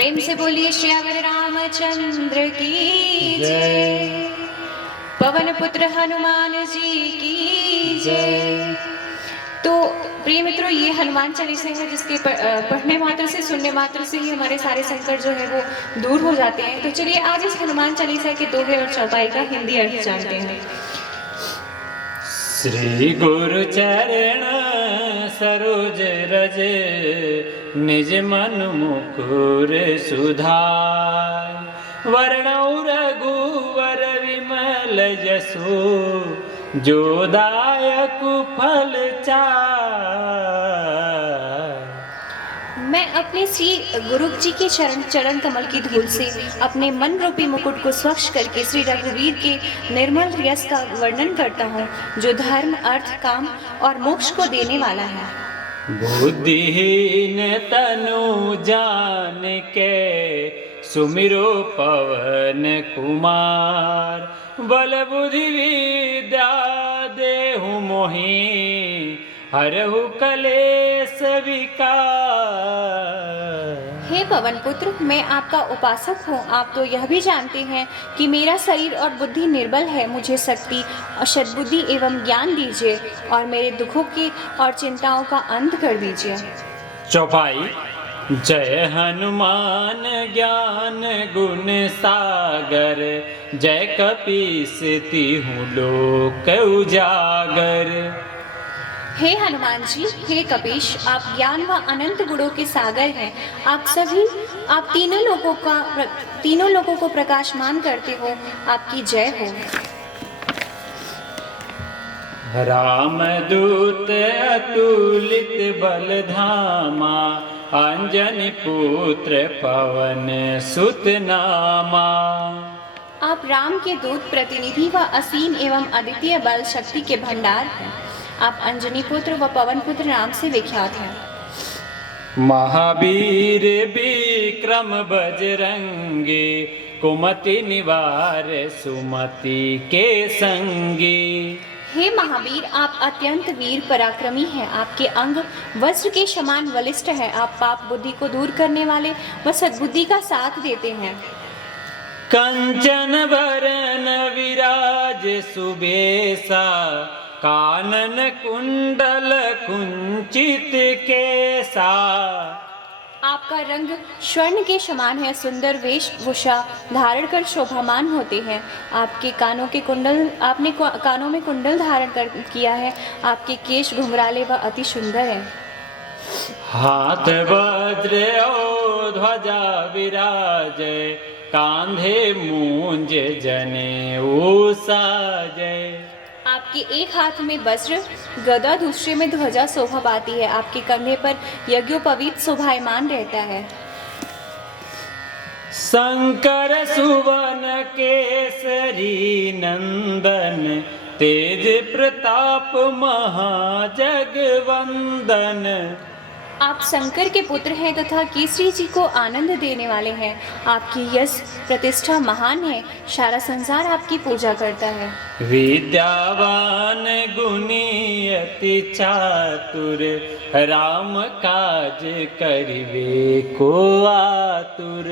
प्रेम से बोलिए श्रीयावर रामचंद्र की जय। पवन पुत्र हनुमान जी की जय। तो प्रिय मित्रों, ये हनुमान चालीसा है जिसके पढ़ने मात्र से, सुनने मात्र से ही हमारे सारे संकट जो है वो दूर हो जाते हैं। तो चलिए आज इस हनुमान चालीसा के दोहे और चौपाई का हिंदी अर्थ जानते हैं। श्री गुरु चरण सरोज रज निज मन मुकुर सुधार। वर्णौ रघुवर विमल जसु जो दायक फल चार। मैं अपने श्री गुरु जी के चरण कमल की धूल से अपने मन रूपी मुकुट को स्वच्छ करके श्री रघुवीर के निर्मल यश का वर्णन करता हूँ, जो धर्म, अर्थ, काम और मोक्ष को देने वाला है। बुद्धिहीन तनु जान के सुमिरो पवन कुमार। बल बुद्धि विद्या देहु मोहि हरहु कलेश विकार। हे पवन पुत्र, मैं आपका उपासक हूँ। आप तो यह भी जानते हैं कि मेरा शरीर और बुद्धि निर्बल है। मुझे शक्ति और सद्बुद्धि एवं ज्ञान दीजिए और मेरे दुखों की और चिंताओं का अंत कर दीजिए। चौपाई। जय हनुमान ज्ञान गुण सागर, जय कपीस तिहु लोक उजागर। हे हनुमान जी, हे कपीश, आप ज्ञान व अनंत गुणों के सागर हैं। आप तीनों लोगों को प्रकाशमान करते हो। आपकी जय हो। रामदूत अतुलित बल धामा, अंजनी पुत्र पवन सुत नामा। आप राम के दूत, प्रतिनिधि व असीम एवं अद्वितीय बल शक्ति के भंडार हैं। आप अंजनी पुत्र व पवन पुत्र नाम से विख्यात हैं। महावीर विक्रम बजरंगी, कुमति निवार सुमति के संगी। हे महावीर, आप अत्यंत वीर पराक्रमी हैं। आपके अंग वज्र के समान बलिष्ठ है। आप पाप बुद्धि को दूर करने वाले व सद्बुद्धि का साथ देते हैं। कंचन बरन विराज सुबेसा, कानन कुंडल कुंचित केसा। आपका रंग स्वर्ण के समान है। सुंदर वेशभूषा धारण कर शोभामान होते हैं। आपने कानों में कुंडल धारण किया है। आपके केश घुंघराले व अति सुंदर हैं। हाथ वज्र और ध्वजा विराजे, कांधे मूंज जनेऊ साजे। आपके एक हाथ में वज्र गदा, दूसरे में ध्वजा शोभा पाती है। आपके कंधे पर यज्ञोपवीत शोभायमान रहता है। शंकर सुवन केसरी नंदन, तेज प्रताप महाजगवंदन। आप शंकर के पुत्र हैं तथा केसरी जी को आनंद देने वाले हैं। आपकी यश प्रतिष्ठा महान है। सारा संसार आपकी पूजा करता है। विद्यावान गुणी अति चातुर, राम काज करिवे को आतुर।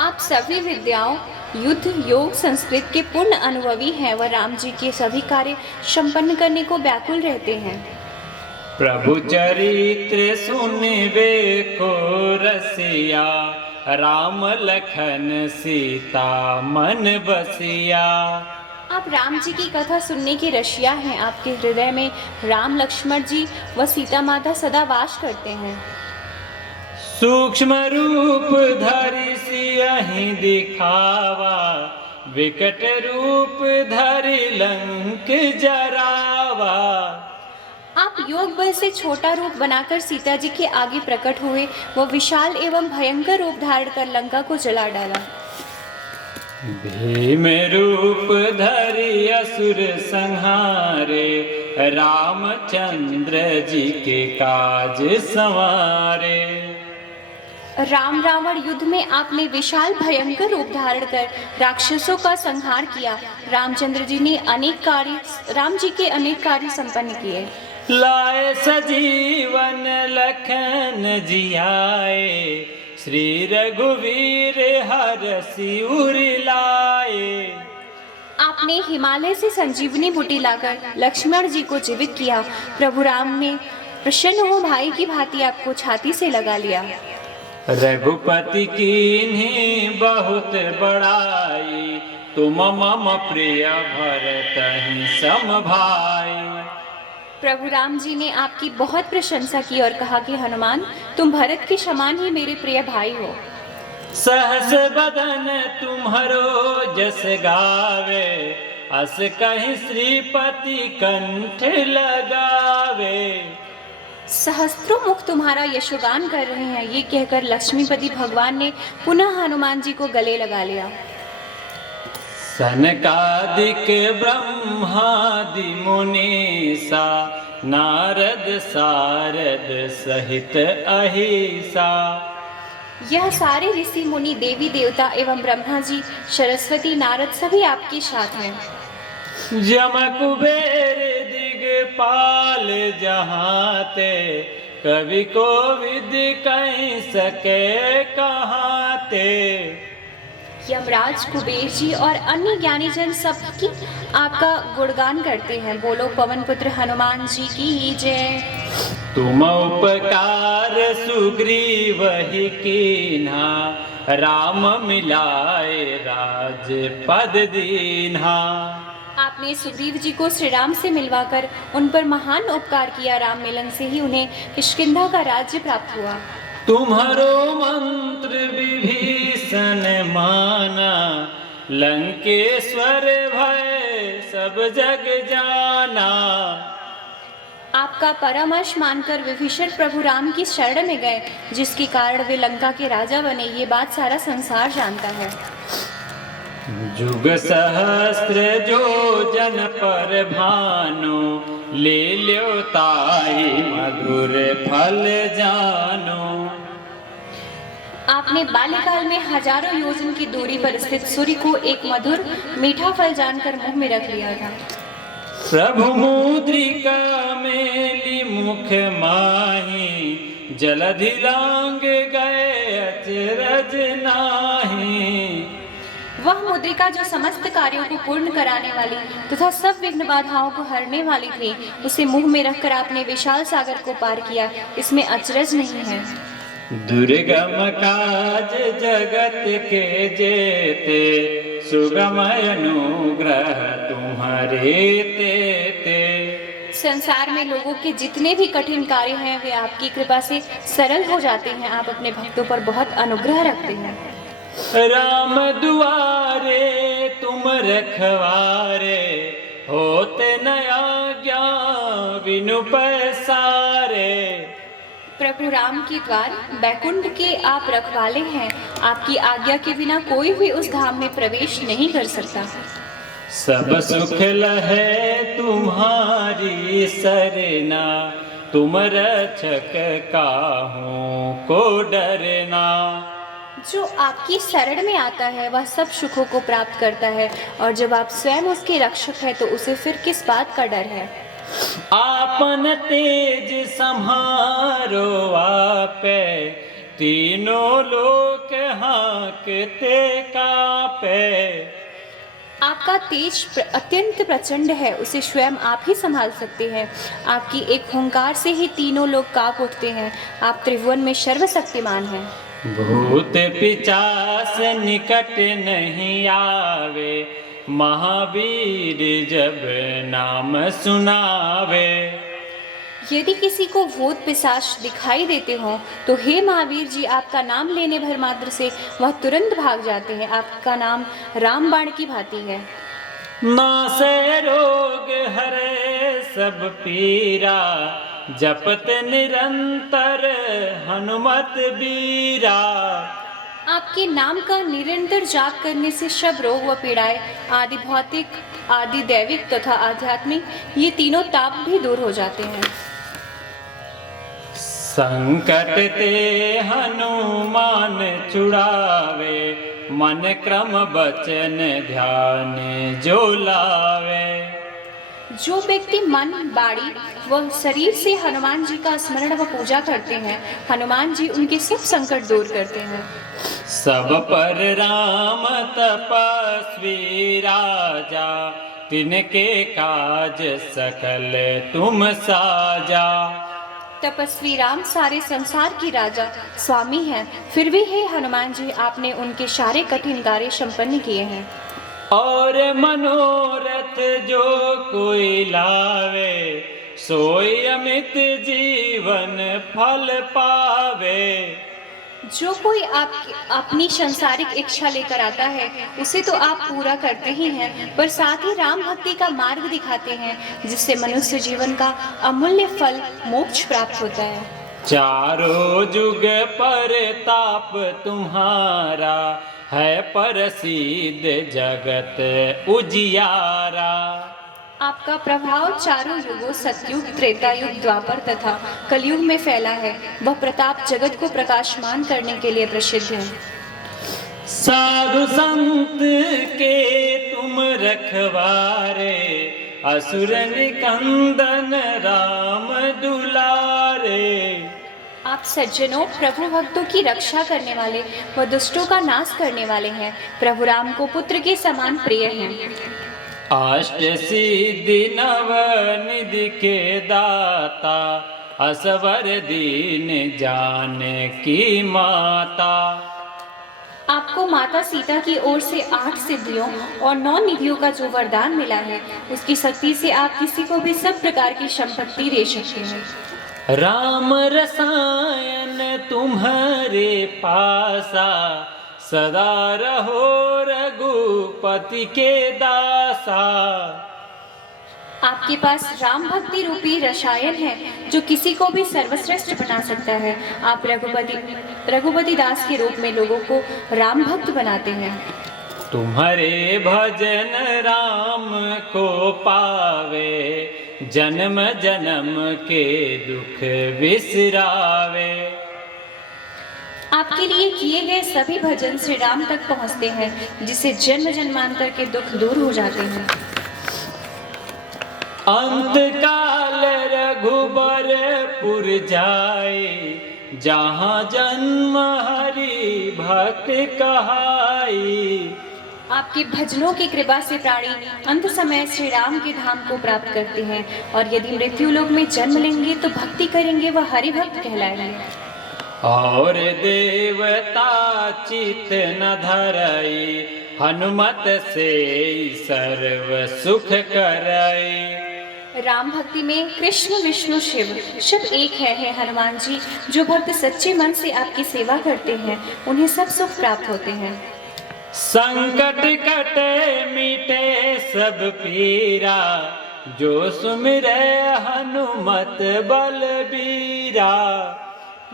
आप सभी विद्याओं, युद्ध, योग, संस्कृत के पूर्ण अनुभवी हैं व राम जी के सभी कार्य संपन्न करने को व्याकुल रहते हैं। प्रभु चरित्र सुनवे को रसिया, राम लखन सीता मन बसिया। आप राम जी की कथा सुनने के रसिया हैं। आपके हृदय में राम, लक्ष्मण जी व सीता माता सदा वास करते हैं। सूक्ष्म रूप धरि सियहि दिखावा, विकट रूप धरि लंक जरावा। आप योग बल से छोटा रूप बनाकर सीता जी के आगे प्रकट हुए। वो विशाल एवं भयंकर रूप धारण कर लंका को जला डाला। भीम रूप धरि असुर संहारे, रामचंद्र जी के काज संवारे। राम रावण युद्ध में आपने विशाल भयंकर रूप धारण कर राक्षसों का संहार किया। राम जी के अनेक कार्य संपन्न किए। लाए सजीवन लखन जियाए, श्री रघुवीर हरषि उर लाए। आपने हिमालय से संजीवनी बूटी लाकर लक्ष्मण जी को जीवित किया। प्रभु राम ने प्रसन्न हो भाई की भांति आपको छाती से लगा लिया। रघुपति कीन्ही बहुत बड़ाई, तुम मम प्रिय भरत ही सम भाई। प्रभु राम जी ने आपकी बहुत प्रशंसा की और कहा कि हनुमान, तुम भरत के समान ही मेरे प्रिय भाई हो। सहस बदन तुम्हारो जस गावे, अस कहीं श्रीपति कंठ लगावे। सहस्त्रों मुख तुम्हारा यशोगान कर रहे हैं, ये कहकर लक्ष्मीपति भगवान ने पुनः हनुमान जी को गले लगा लिया। सनकादिक ब्रह्मादि मुनीसा, नारद सारद सहित अहिसा। यह सारे ऋषि मुनि देवी देवता एवं ब्रह्मा जी, सरस्वती, नारद सभी आपके साथ हैं। जम कुबेर दिगपाल जहाते, कवि को विद कहीं सके कहाते। यमराज, कुबेर जी और अन्य ज्ञानी जन सबकी आपका गुणगान करते हैं। बोलो पवन पुत्र हनुमान जी की जय। तुम उपकार सुग्रीव ही कीन्हा, राम मिलाए राज पद दीन्हा। आपने सुग्रीव जी को श्री राम से मिलवाकर उन पर महान उपकार किया। राम मिलन से ही उन्हें किष्किंधा का राज्य प्राप्त हुआ। तुम्हारो मंत्र विभीषण माना, लंकेश्वर भय सब जग जाना। आपका परामर्श मानकर विभीषण प्रभु राम की शरण में गए, जिसके कारण वे लंका के राजा बने। ये बात सारा संसार जानता है। जुग सहस्त्र जो जन पर भानु, ले ल्यो ताई मधुर फल जानो। आपने बाल्यकाल में हजारों योजन की दूरी पर स्थित सूर्य को एक मधुर मीठा फल जानकर मुंह में रख लिया था। प्रभु मुद्रिका मेली मुख माही, जलधि लांग गए अचरज नाही। वह मुद्रिका जो समस्त कार्यों को पूर्ण कराने वाली तथा सब विघ्न बाधाओं को हरने वाली थी, उसे मुंह में रखकर आपने विशाल सागर को पार किया। इसमें अचरज नहीं है। दुर्गम काज जगत के जेते, सुगम अनुग्रह तुम्हारे तेते। संसार में लोगों के जितने भी कठिन कार्य हैं, वे आपकी कृपा से सरल हो जाते हैं। आप अपने भक्तों पर बहुत अनुग्रह रखते हैं। राम दुआरे तुम रखवारे, होते नया ज्ञान विनु पैसारे। प्रभु राम के द्वार बैकुंठ के आप रखवाले हैं। आपकी आज्ञा के बिना कोई भी उस धाम में प्रवेश नहीं कर सकता। सब सुख लहे तुम्हारी सरना, तुम रक्षक काहू को डरना। जो आपकी शरण में आता है वह सब सुखों को प्राप्त करता है, और जब आप स्वयं उसके रक्षक हैं तो उसे फिर किस बात का डर है। आपन तेज सम्हारो आपे, तीनों लोक हाँकते कापे। आपका तेज अत्यंत प्रचंड है, उसे स्वयं आप ही संभाल सकते हैं। आपकी एक हुंकार से ही तीनों लोग कांप उठते हैं। आप त्रिभुवन में सर्वशक्तिमान हैं। भूत पिचास निकट नहीं आवे, महावीर जब नाम सुनावे। यदि किसी को भूत पिशाच दिखाई देते हो तो हे महावीर जी, आपका नाम लेने भर मात्र से वह तुरंत भाग जाते हैं। आपका नाम रामबाण की भांति है। नासे रोग हरे सब पीरा, जपत निरंतर हनुमत बीरा। आपके नाम का निरंतर जाप करने से सब रोग व पीड़ाएं, आदि भौतिक, आदि दैविक तथा आध्यात्मिक, ये तीनों ताप भी दूर हो जाते हैं। संकट ते हनुमान छुड़ावे, मन क्रम बचन ध्यान जो लावे। जो व्यक्ति मन, बाड़ी व शरीर से हनुमान जी का स्मरण व पूजा करते हैं, हनुमान जी उनके सब संकट दूर करते हैं। सब पर राम तपस्वी राजा, तिनके काज सकल तुम साजा। तपस्वी राम सारे संसार की राजा स्वामी हैं, फिर भी हे हनुमान जी आपने उनके सारे कठिन कार्य संपन्न किए हैं। और मनोरथ जो कोई लावे, सोई अमित जीवन फल पावे। जो कोई अपनी संसारिक इच्छा लेकर आता है उसे तो आप पूरा करते ही हैं, पर साथ ही राम भक्ति का मार्ग दिखाते हैं, जिससे मनुष्य जीवन का अमूल्य फल मोक्ष प्राप्त होता है। चारों जुग पर ताप तुम्हारा, है प्रसिद्ध जगत उजियारा। आपका प्रभाव चारों युगों सतयुग, त्रेता युग, द्वापर तथा कलयुग में फैला है। वह प्रताप जगत को प्रकाशमान करने के लिए प्रसिद्ध है। साधु संत के तुम रखवारे, असुर निकंदन राम दुलारे। आप सज्जनों, प्रभु भक्तों की रक्षा करने वाले व दुष्टों का नाश करने वाले हैं। प्रभु राम को पुत्र के समान प्रिय हैं। अष्ट सिद्धि नव निधि के दाता, असवर दीन जान की माता। आपको माता सीता की ओर से 8 सिद्धियों और 9 निधियों का जो वरदान मिला है, उसकी शक्ति से आप किसी को भी सब प्रकार की संपत्ति दे सकते हैं। राम रसायन तुम्हारे पासा, सदा रहो रघुपति के दासा। आपके पास राम भक्ति रूपी रसायन है, जो किसी को भी सर्वश्रेष्ठ बना सकता है। आप रघुपति दास के रूप में लोगों को राम भक्त बनाते हैं। तुम्हारे भजन राम को पावे, जन्म जन्म के दुख बिसरावे। आपके लिए किए गए सभी भजन श्री राम तक पहुंचते हैं, जिससे जन्म जन्मांतर के दुख दूर हो जाते हैं। अंत काल रघुबरपुर जाए, जहाँ जन्म हरि भक्त कहाई। आपके भजनों की कृपा से प्राणी अंत समय श्री राम के धाम को प्राप्त करते हैं, और यदि मृत्यु लोक में जन्म लेंगे तो भक्ति करेंगे, वह हरि भक्त कहलाएंगे। और देवता चित न धरई, हनुमत से सर्व सुख करई। राम भक्ति में कृष्ण विष्णु शिव सब एक है हनुमान जी। जो भक्त सच्चे मन से आपकी सेवा करते हैं, उन्हें सब सुख प्राप्त होते हैं। संकट कटे मिटे सब पीरा, जो सुमिरै हनुमत बलबीरा।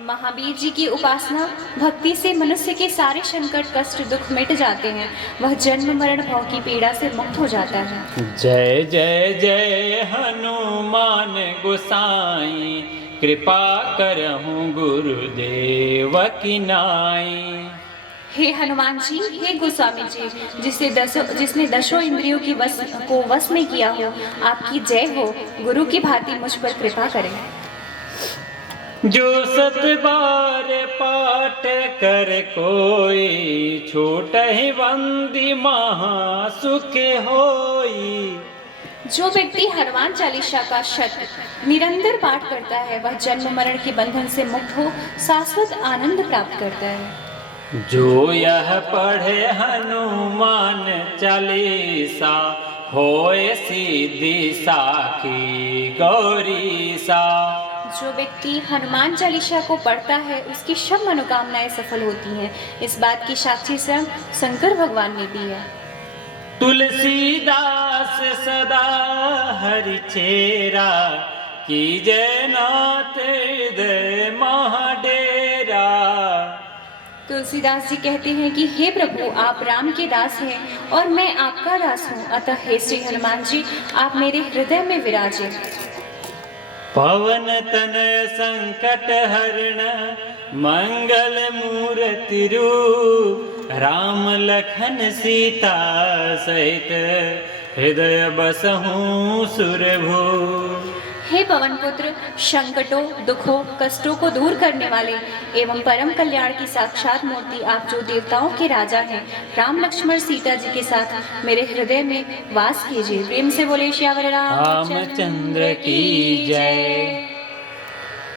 महावीर जी की उपासना भक्ति से मनुष्य के सारे संकट कष्ट दुख मिट जाते हैं। वह जन्म मरण भव की पीड़ा से मुक्त हो जाता है। जय जय जय हनुमान गोसाई, कृपा करहूँ गुरुदेव की नाई। हे हनुमान जी, हे गोस्वामी जी, जिसने दसों इंद्रियों की वश में किया हो, आपकी जय हो। गुरु की भांति मुझ पर कृपा करें। जो 7 बार पाठ कर कोई, छोट ही बंदी महा सुख होई। जो व्यक्ति हनुमान चालीसा का शत निरंतर पाठ करता है, वह जन्म मरण के बंधन से मुक्त हो शाश्वत आनंद प्राप्त करता है। जो यह पढ़े हनुमान चालीसा, होए सिद्धि साखी गौरीसा। जो व्यक्ति हनुमान चालीसा को पढ़ता है, उसकी सब मनोकामनाएं सफल होती हैं। इस बात की साक्षी स्वयं शंकर भगवान ने दी है। तुलसीदास सदा हरि चेरा, कीजय नाथ हृदय महाडेरा। तुलसीदास जी कहते हैं कि हे प्रभु, आप राम के दास हैं और मैं आपका दास हूँ, अतः हे श्री हनुमान जी, आप मेरे हृदय में विराजे। पवन तन संकट हरण, मंगल मूर्ति रूप। राम लखन सीता सहित हृदय बसहूँ सुरभु। हे पवन पुत्र, संकटों, दुखों, कष्टों को दूर करने वाले एवं परम कल्याण की साक्षात मूर्ति आप जो देवताओं के राजा हैं, राम लक्ष्मण सीता जी के साथ मेरे हृदय में वास कीजिए। प्रेम से बोले श्यावर रामचंद्र की जय।